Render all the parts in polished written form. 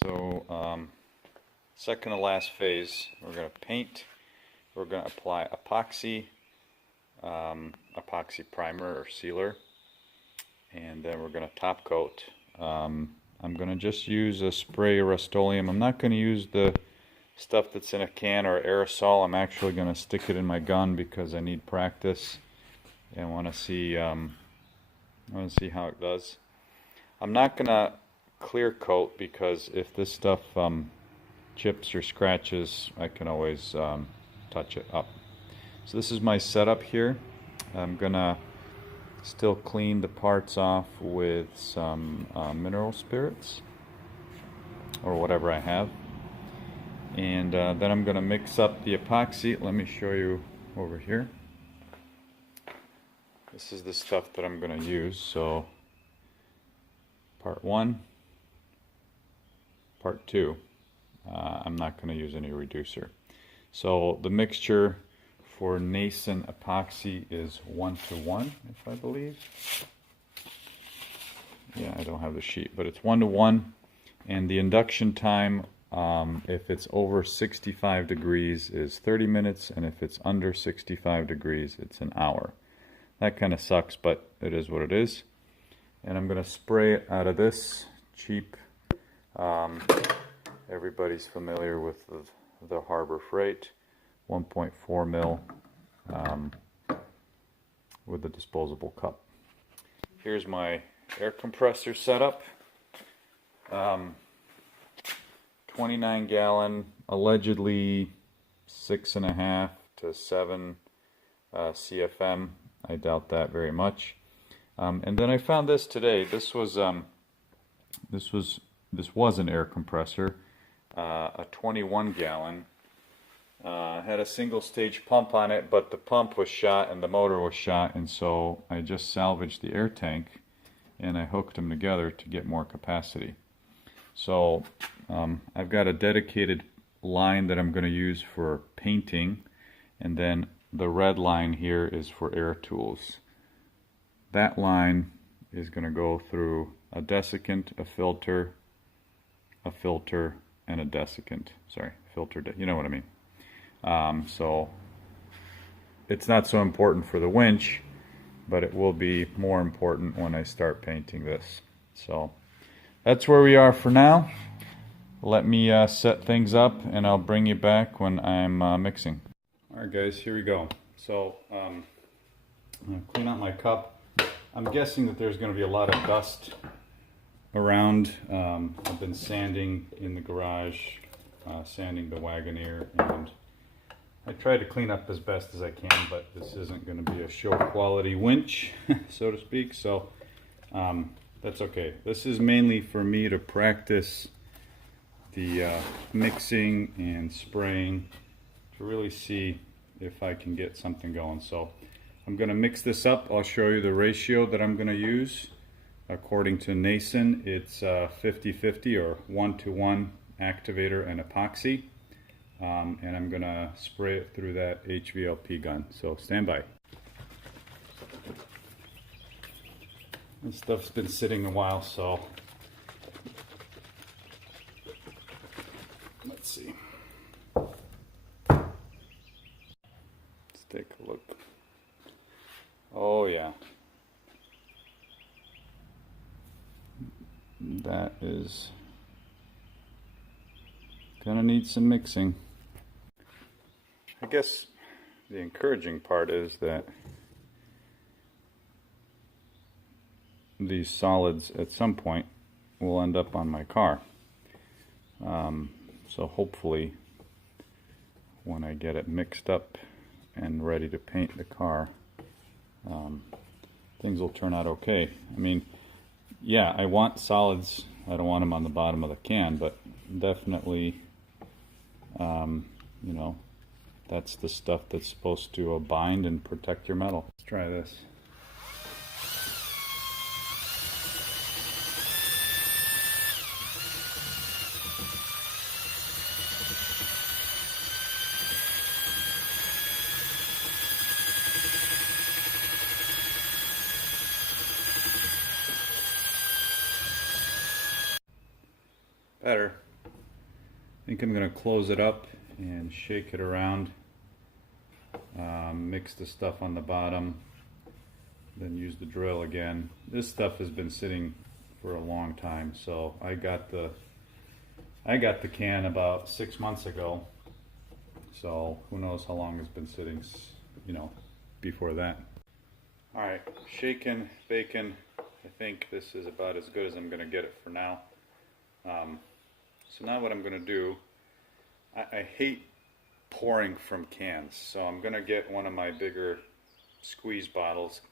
So, second to last phase, we're going to paint. We're going to apply epoxy, epoxy primer or sealer, and then we're going to top coat. I'm going to just use a spray Rust-Oleum. I'm not going to use the stuff that's in a can or aerosol. I'm actually going to stick it in my gun because I need practice and want to see how it does. I'm not going to clear coat because if this stuff chips or scratches, I can always touch it up. So this is my setup here. I'm gonna still clean the parts off with some mineral spirits or whatever I have, and then I'm gonna mix up the epoxy. Let me show you over here. This is the stuff that I'm gonna use. So part 1, part 2, I'm not going to use any reducer. So the mixture for Nason epoxy is 1:1, if I believe. Yeah, I don't have the sheet, but it's 1:1, and the induction time, if it's over 65 degrees, is 30 minutes, and if it's under 65 degrees, it's an hour. That kind of sucks, but it is what it is. And I'm going to spray it out of this cheap, everybody's familiar with the Harbor Freight 1.4 mil with a disposable cup. Here's my air compressor setup. 29 gallon, allegedly 6.5 to 7 CFM. I doubt that very much. And then I found this today. This was an air compressor, a 21 gallon. Had a single stage pump on it, but the pump was shot and the motor was shot, and so I just salvaged the air tank and I hooked them together to get more capacity. So I've got a dedicated line that I'm going to use for painting, and then the red line here is for air tools. That line is going to go through a desiccant, a filter, and a desiccant. Sorry, filter, you know what I mean. So it's not so important for the winch, but it will be more important when I start painting this. So that's where we are for now. Let me set things up and I'll bring you back when I'm mixing. Alright guys, here we go. So I'm going to clean out my cup. I'm guessing that there's going to be a lot of dust around. I've been sanding in the garage, sanding the Wagoneer, and I try to clean up as best as I can, but this isn't going to be a show quality winch, so to speak, so that's okay. This is mainly for me to practice the mixing and spraying to really see if I can get something going. So I'm going to mix this up. I'll show you the ratio that I'm going to use. According to Nason, it's 50-50 or 1:1 activator and epoxy. And I'm going to spray it through that HVLP gun. So stand by. This stuff's been sitting a while, so let's see. Let's take a look. Oh yeah. That is gonna need some mixing. I guess the encouraging part is that these solids at some point will end up on my car. So hopefully when I get it mixed up and ready to paint the car, things will turn out okay. I mean, yeah, I want solids. I don't want them on the bottom of the can, but definitely, you know, that's the stuff that's supposed to bind and protect your metal. Let's try this. better. I think I'm going to close it up and shake it around. Mix the stuff on the bottom, then use the drill again. This stuff has been sitting for a long time, so I got the can about 6 months ago, so who knows how long it's been sitting, you know, before that. Alright, shaken, bacon. I think this is about as good as I'm going to get it for now. So now what I'm going to do, I hate pouring from cans, so I'm going to get one of my bigger squeeze bottles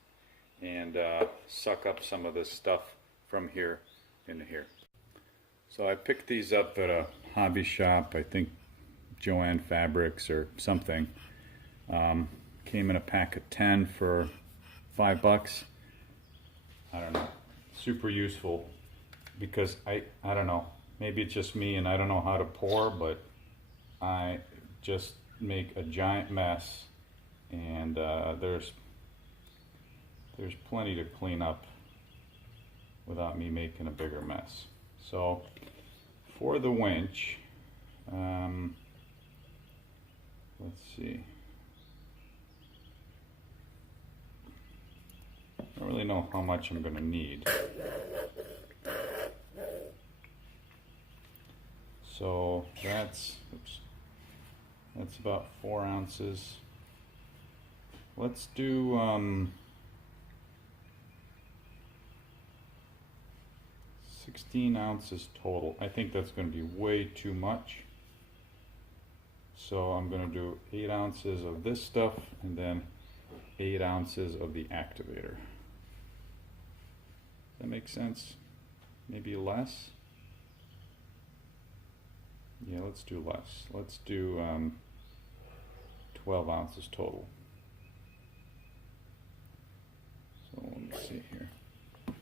and suck up some of this stuff from here into here. So I picked these up at a hobby shop, I think Joann Fabrics or something. Came in a pack of 10 for $5. I don't know, super useful, because I don't know, maybe it's just me and I don't know how to pour, but I just make a giant mess, and there's plenty to clean up without me making a bigger mess. So for the winch, let's see, I don't really know how much I'm going to need. So that's about 4 ounces. Let's do 16 ounces total. I think that's going to be way too much. So I'm going to do 8 ounces of this stuff and then 8 ounces of the activator. That makes sense? Maybe less? Yeah, let's do less. Let's do 12 ounces total. So let me see here. Can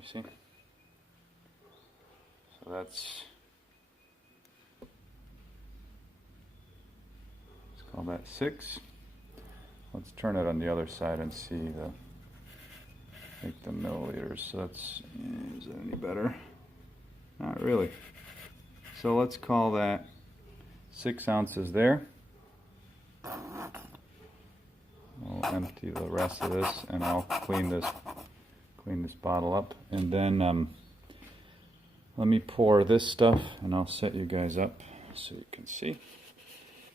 you see? So that's, let's call that 6. Let's turn it on the other side and see the milliliters. So that's, is that any better? Not really. So let's call that 6 ounces there. I'll empty the rest of this and I'll clean this bottle up, and then let me pour this stuff and I'll set you guys up so you can see.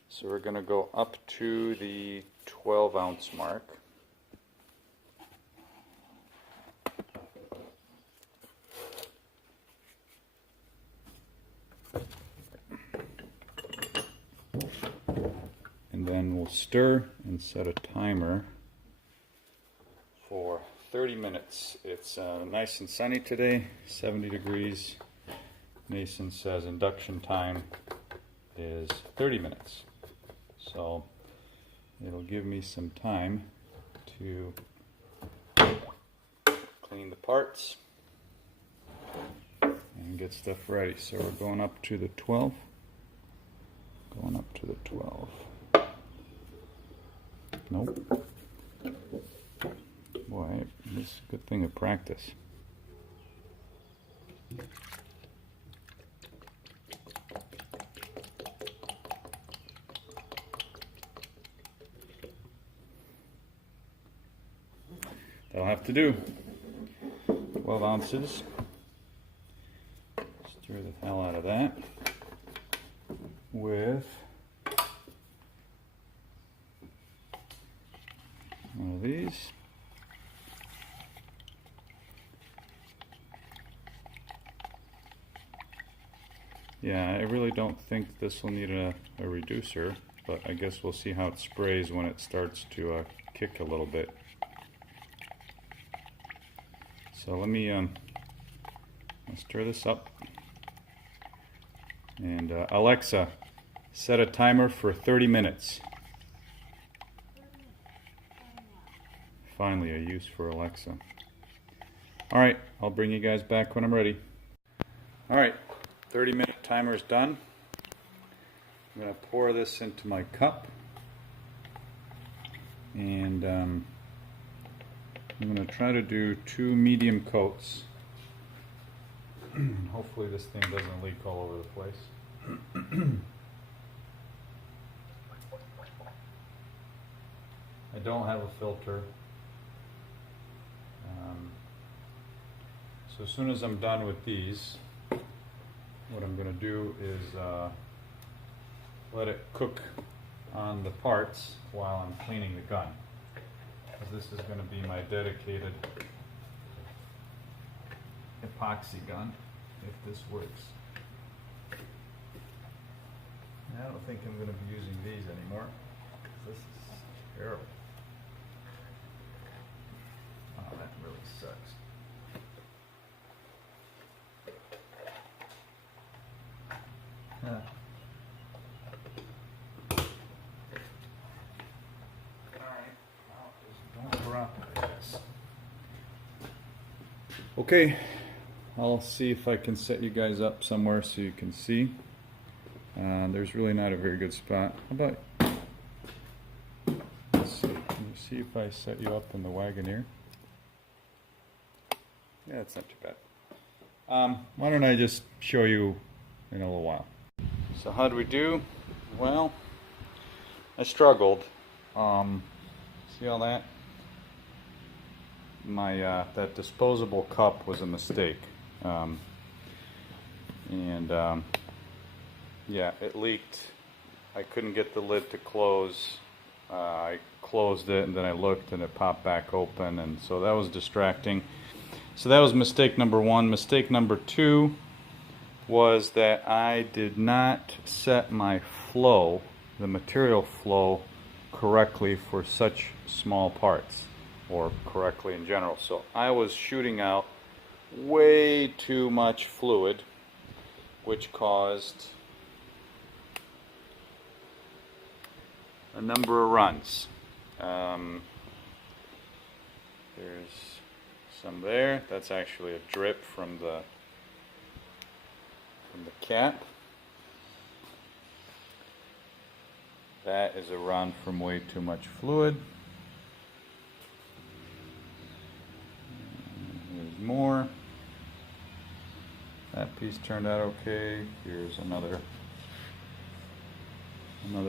So we're going to go up to the 12 ounce mark. And then we'll stir and set a timer for 30 minutes. It's nice and sunny today, 70 degrees. Nason says induction time is 30 minutes. So it'll give me some time to clean the parts and get stuff ready. So we're going up to the 12. Going up to the 12. Nope. Boy, this is a good thing of practice. That'll have to do. 12 ounces. Stir the hell out of that with one of these. Yeah, I really don't think this will need a reducer, but I guess we'll see how it sprays when it starts to kick a little bit. So let me stir this up. And Alexa, set a timer for 30 minutes. Finally, a use for Alexa. Alright, I'll bring you guys back when I'm ready. Alright, 30-minute timer is done. I'm going to pour this into my cup. And I'm going to try to do 2 medium coats. Hopefully this thing doesn't leak all over the place. I don't have a filter. So as soon as I'm done with these, what I'm going to do is let it cook on the parts while I'm cleaning the gun. Because this is going to be my dedicated epoxy gun, if this works. I don't think I'm going to be using these anymore. This is terrible. Oh, that really sucks. Alright, well, just don't drop it, I guess. Okay, I'll see if I can set you guys up somewhere so you can see. There's really not a very good spot. How about, let's see, can you see if I set you up in the Wagoneer? Yeah, it's not too bad. Why don't I just show you in a little while. So how'd we do? Well, I struggled. See all that? My that disposable cup was a mistake, yeah, it leaked. I couldn't get the lid to close. I closed it and then I looked and it popped back open, and so that was distracting. So that was mistake number one. Mistake number two was that I did not set my flow, the material flow, correctly for such small parts, or correctly in general. So I was shooting out way too much fluid, which caused a number of runs. There's some there. That's actually a drip from the cap. That is a run from way too much fluid. There's more. That piece turned out okay. Here's another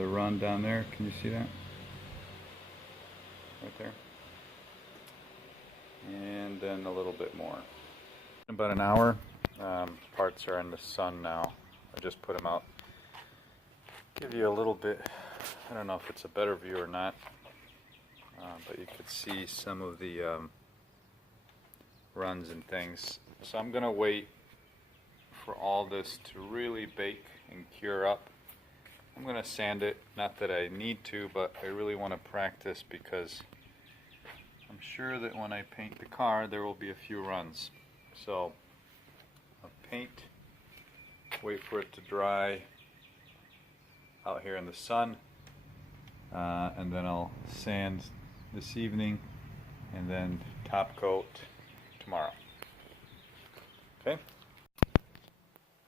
run down there. Can you see that? Right there. And then a little bit more. In about an hour. Parts are in the sun now. I just put them out. Give you a little bit, I don't know if it's a better view or not, but you could see some of the runs and things. So I'm going to wait for all this to really bake and cure up. I'm going to sand it, not that I need to, but I really want to practice because I'm sure that when I paint the car there will be a few runs. So I'll paint, wait for it to dry out here in the sun, and then I'll sand this evening and then top coat tomorrow. Okay?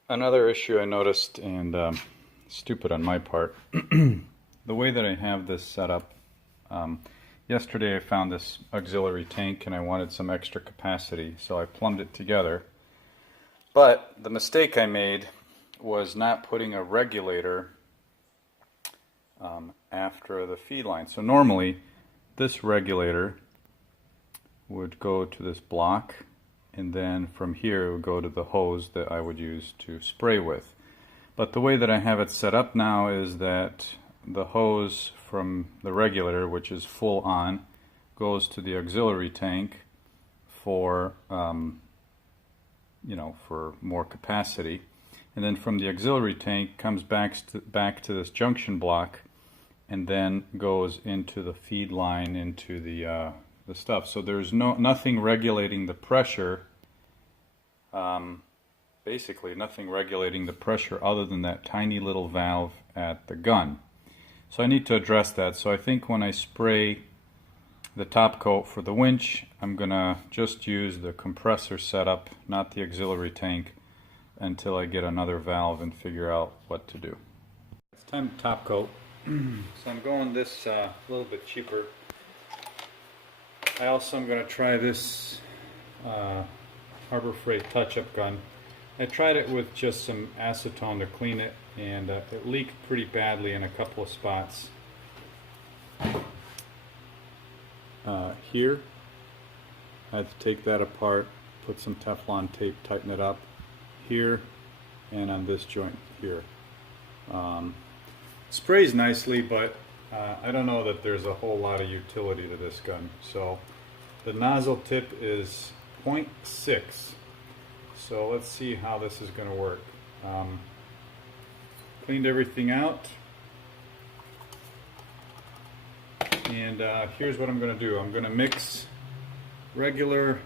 Another issue I noticed, and stupid on my part, the way that I have this set up, yesterday I found this auxiliary tank and I wanted some extra capacity, so I plumbed it together. But the mistake I made was not putting a regulator after the feed line. So normally this regulator would go to this block, and then from here it would go to the hose that I would use to spray with. But the way that I have it set up now is that the hose from the regulator, which is full on, goes to the auxiliary tank for for more capacity, and then from the auxiliary tank comes back to this junction block, and then goes into the feed line, into the stuff. So there's nothing regulating the pressure. Basically nothing regulating the pressure other than that tiny little valve at the gun. So I need to address that. So I think when I spray the top coat for the winch, I'm gonna just use the compressor setup, not the auxiliary tank, until I get another valve and figure out what to do. It's time to top coat. So I'm going this a little bit cheaper. I also am going to try this Harbor Freight touch-up gun. I tried it with just some acetone to clean it, and it leaked pretty badly in a couple of spots. Here, I had to take that apart, put some Teflon tape, tighten it up. Here, and on this joint here. Sprays nicely, but I don't know that there's a whole lot of utility to this gun. So the nozzle tip is 0.6. So let's see how this is going to work. Cleaned everything out. And here's what I'm going to do. I'm going to mix regular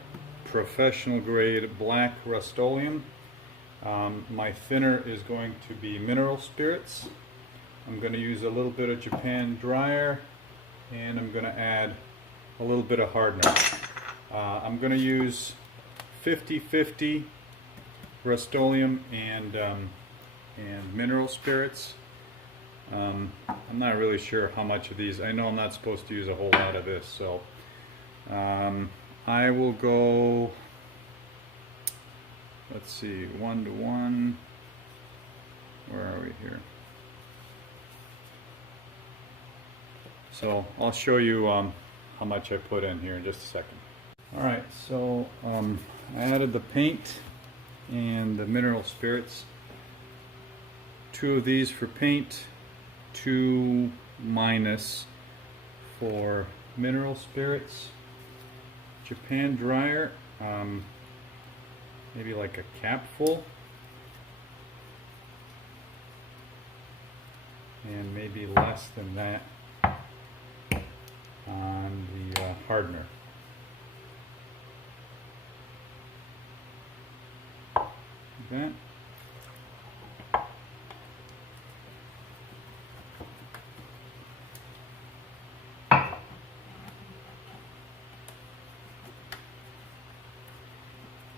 professional grade black Rust-Oleum. My thinner is going to be mineral spirits. I'm going to use a little bit of Japan dryer, and I'm going to add a little bit of hardener. I'm going to use 50-50 Rust-Oleum and mineral spirits. I'm not really sure how much of these. I know I'm not supposed to use a whole lot of this, so I will go, let's see, 1-to-1. Where are we here? So I'll show you how much I put in here in just a second. Alright, so I added the paint and the mineral spirits. 2 of these for paint, 2 minus for mineral spirits. Japan dryer, maybe like a capful, and maybe less than that on the hardener. Like that.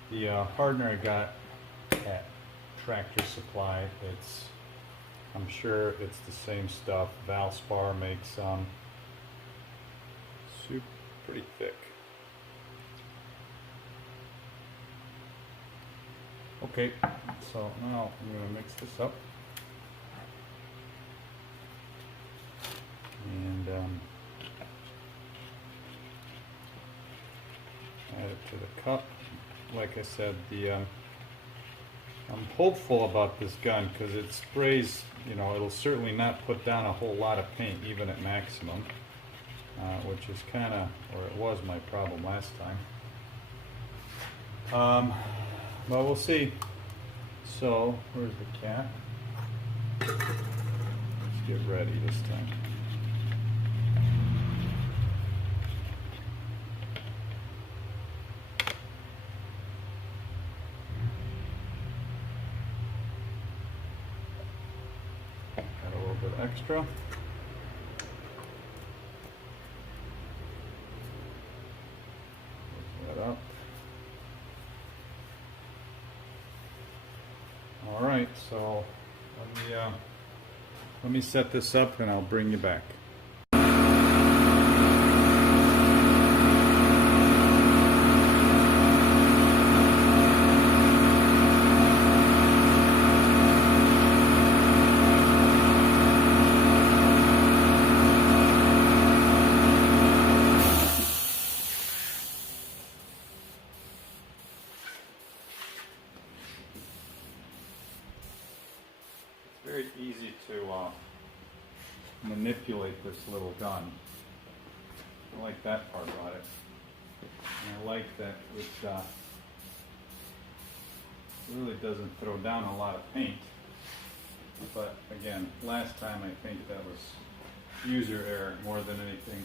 The hardener I got at Tractor Supply, I'm sure it's the same stuff. Valspar makes some. Pretty thick. Okay, so now I'm going to mix this up. And add it to the cup. Like I said, I'm hopeful about this gun because it sprays, you know, it'll certainly not put down a whole lot of paint even at maximum, which is kind of, or it was my problem last time. But we'll see. So, where's the cap? Let's get ready this time. Got a little bit extra. Lift that up. All right, so let me set this up and I'll bring you back. Very easy to manipulate this little gun. I like that part about it. And I like that it really doesn't throw down a lot of paint. But again, last time I think that was user error more than anything.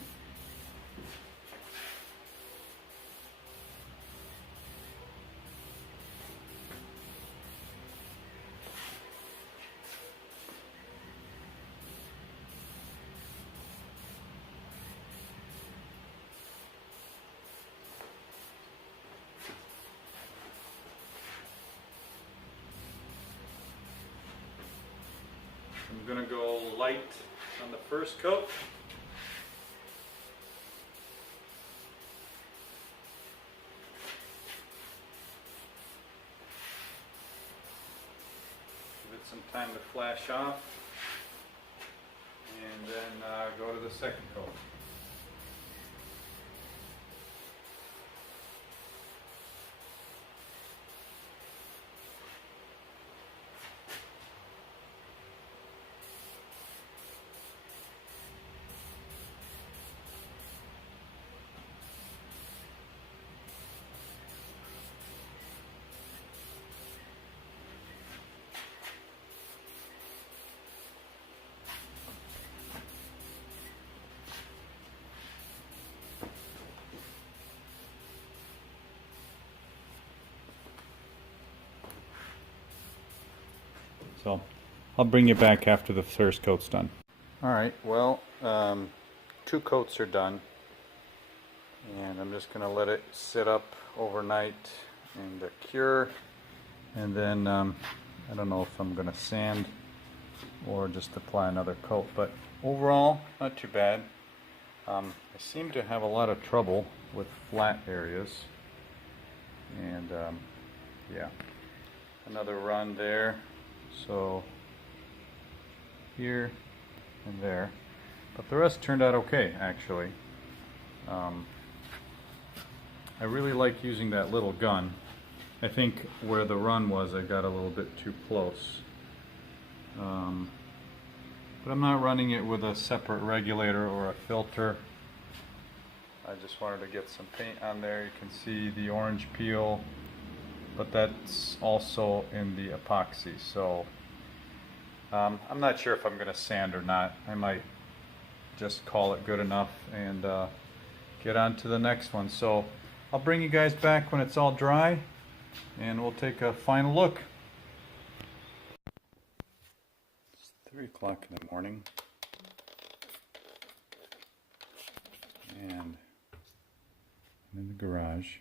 I'm going to go light on the first coat. some time to flash off, and then go to the second coat. So I'll bring you back after the first coat's done. Alright, well, 2 coats are done, and I'm just going to let it sit up overnight and cure, and then I don't know if I'm going to sand or just apply another coat, but overall not too bad. I seem to have a lot of trouble with flat areas, and yeah, another run there. So here and there, but the rest turned out okay, actually. I really like using that little gun. I think where the run was, I got a little bit too close, but I'm not running it with a separate regulator or a filter. I just wanted to get some paint on there. You can see the orange peel, but that's also in the epoxy, so I'm not sure if I'm going to sand or not. I might just call it good enough and get on to the next one. So I'll bring you guys back when it's all dry, and we'll take a final look. It's 3 o'clock in the morning, and I'm in the garage,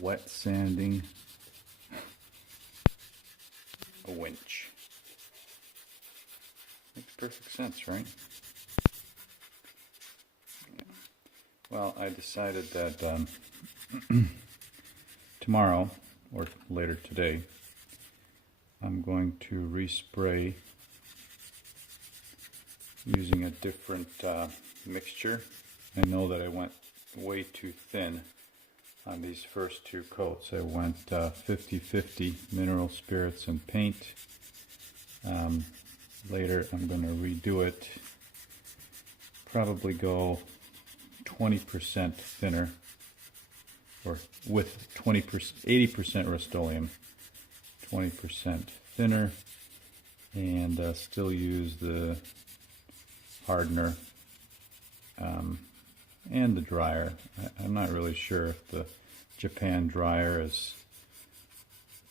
wet sanding a winch. Makes perfect sense, right? Yeah. Well, I decided that tomorrow, or later today, I'm going to respray using a different mixture. I know that I went way too thin on these first 2 coats. I went 50-50 mineral spirits and paint. Later I'm going to redo it, probably go 20% thinner, or with 80% Rust-Oleum, 20% thinner, and still use the hardener and the dryer. I'm not really sure if the Japan dryer is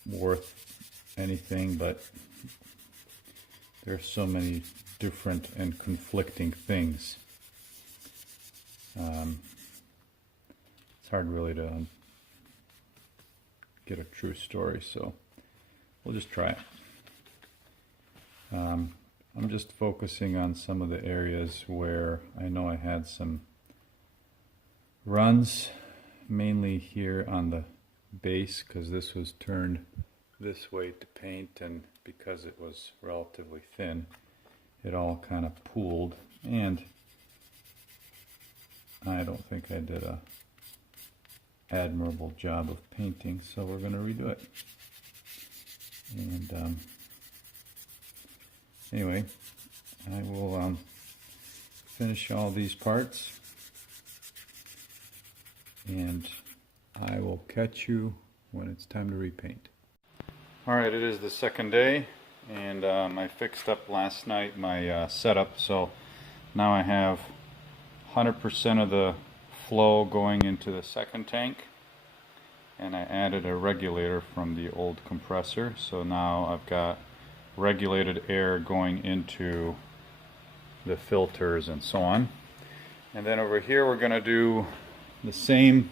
worth anything, but there's so many different and conflicting things. It's hard really to get a true story, so we'll just try it. I'm just focusing on some of the areas where I know I had some runs, mainly here on the base, because this was turned this way to paint, and because it was relatively thin, it all kind of pooled, and I don't think I did a admirable job of painting, so we're going to redo it. And anyway, I will finish all these parts, and I will catch you when it's time to repaint. Alright, it is the second day, and I fixed up last night my setup, so now I have 100% of the flow going into the second tank, and I added a regulator from the old compressor, so now I've got regulated air going into the filters and so on. And then over here we're going to do the same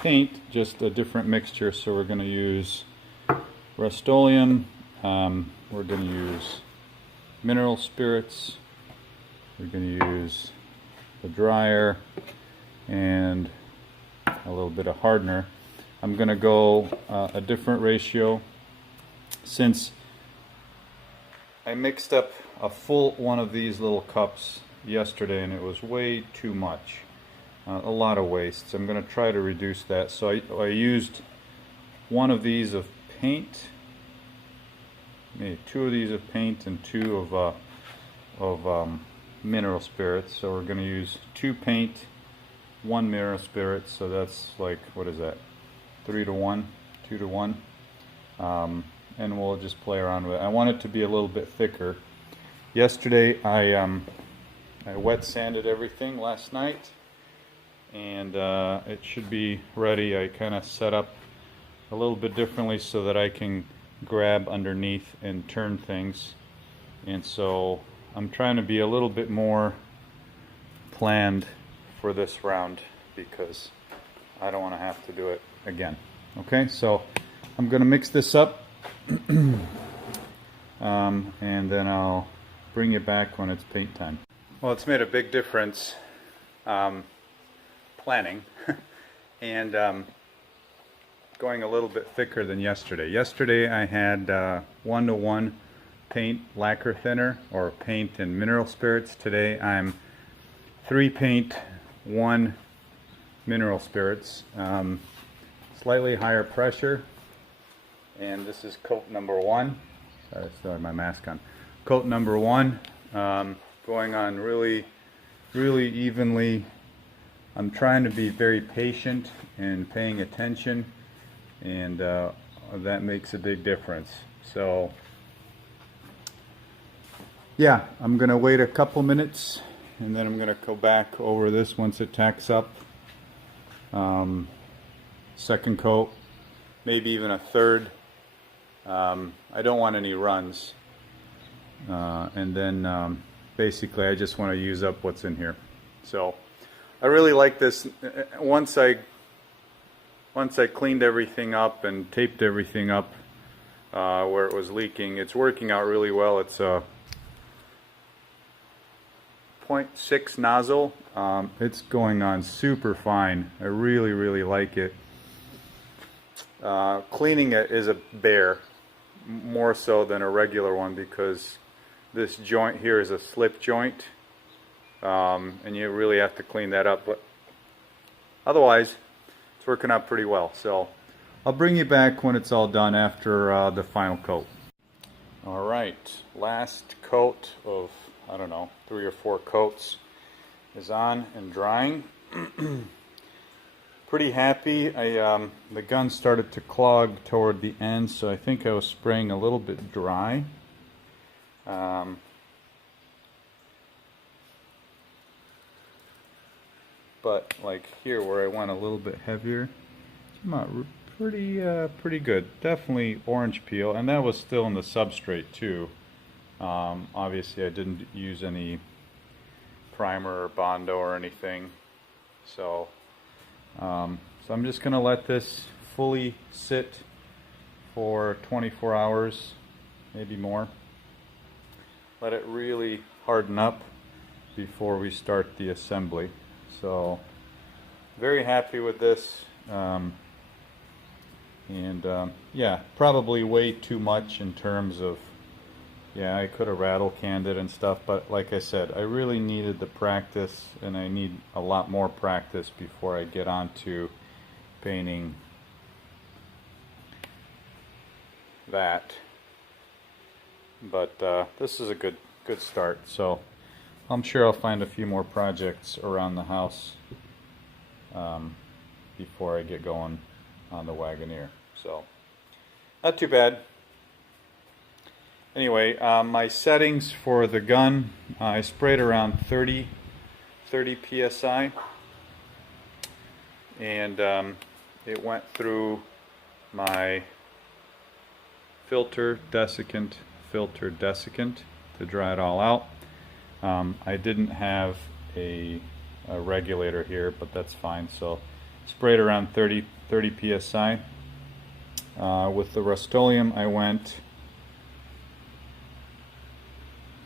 paint, just a different mixture. So we're going to use Rust-Oleum, we're going to use mineral spirits, we're going to use the dryer, and a little bit of hardener. I'm going to go a different ratio since I mixed up a full one of these little cups yesterday and it was way too much. A lot of waste. So I'm going to try to reduce that. So I used one of these of paint, maybe two of these of paint and two of mineral spirits. So we're going to use 2 paint, 1 mineral spirit. So that's like, what is that? 3 to 1, 2 to 1. And we'll just play around with it. I want it to be a little bit thicker. Yesterday I wet sanded everything last night, and it should be ready. I kind of set up a little bit differently so that I can grab underneath and turn things, and so I'm trying to be a little bit more planned for this round because I don't want to have to do it again. Okay, so I'm going to mix this up and then I'll bring you back when it's paint time. Well, it's made a big difference planning and going a little bit thicker than yesterday. Yesterday I had 1-to-1 paint lacquer thinner or paint and mineral spirits. Today I'm 3 paint, 1 mineral spirits. Slightly higher pressure, and this is coat number 1. Sorry, I still have my mask on. Coat number 1, going on really evenly. I'm trying to be very patient and paying attention, and that makes a big difference. So yeah, I'm gonna wait a couple minutes and then I'm gonna go back over this once it tacks up. Second coat, maybe even a third. I don't want any runs, and then basically I just want to use up what's in here. So I really like this. Once I cleaned everything up and taped everything up where it was leaking, it's working out really well. It's a 0.6 nozzle. It's going on super fine. I really like it. Cleaning it is a bear, more so than a regular one, because this joint here is a slip joint, and you really have to clean that up, but otherwise it's working out pretty well. So I'll bring you back when it's all done after the final coat. Alright, last coat of, I don't know, 3 or 4 coats is on and drying. Pretty happy. The gun started to clog toward the end, so I think I was spraying a little bit dry. But like here where I went a little bit heavier, it's come out pretty good. Definitely orange peel, and that was still in the substrate too. Obviously I didn't use any primer or Bondo or anything, so I'm just gonna let this fully sit for 24 hours, maybe more. Let it really harden up before we start the assembly. So very happy with this, yeah, probably way too much in terms of, yeah, I could have rattle canned it and stuff, but like I said, I really needed the practice, and I need a lot more practice before I get on to painting that. But this is a good start, so I'm sure I'll find a few more projects around the house before I get going on the Wagoneer. So not too bad. Anyway, my settings for the gun, I sprayed around 30 psi, and it went through my filter desiccant to dry it all out. I didn't have a regulator here, but that's fine. So sprayed around 30 psi. With the Rust-Oleum, I went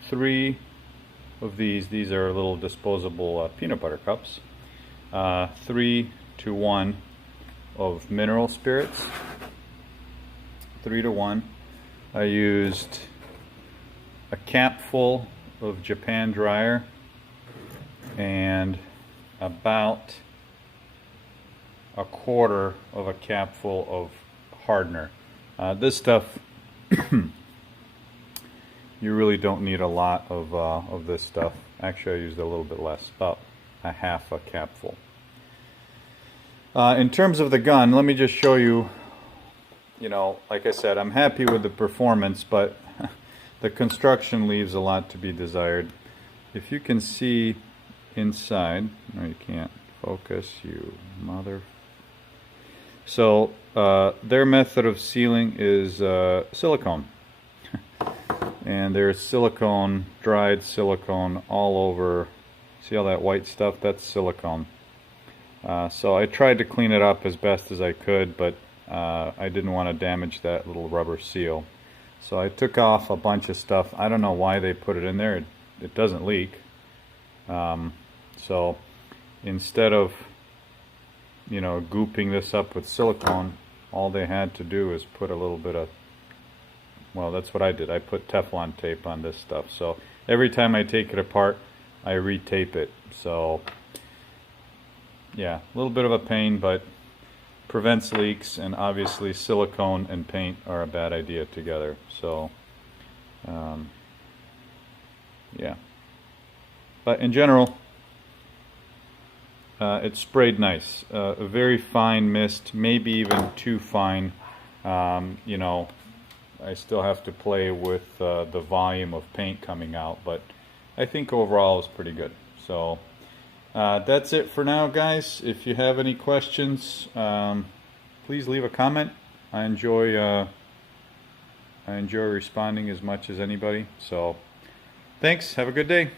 3 of these are little disposable peanut butter cups, 3 to 1 of mineral spirits, 3 to 1 I used a cap full of Japan dryer and about a quarter of a cap full of hardener. This stuff, you really don't need a lot of this stuff. Actually, I used a little bit less, about a half a capful. In terms of the gun, let me just show you, like I said, I'm happy with the performance, but the construction leaves a lot to be desired. If you can see inside, no, you can't focus, you mother. So their method of sealing is silicone. And there's silicone, dried silicone all over. See all that white stuff? That's silicone. So I tried to clean it up as best as I could, but I didn't want to damage that little rubber seal. So I took off a bunch of stuff. I don't know why they put it in there. It doesn't leak. So instead of gooping this up with silicone, all they had to do is put a little bit of, well, that's what I did. I put Teflon tape on this stuff. So every time I take it apart, I retape it. So yeah, a little bit of a pain, but prevents leaks, and obviously silicone and paint are a bad idea together. So yeah, but in general, it sprayed nice. A very fine mist, maybe even too fine. I still have to play with the volume of paint coming out, but I think overall it's pretty good. So that's it for now, guys. If you have any questions, please leave a comment. I enjoy responding as much as anybody. So thanks. Have a good day.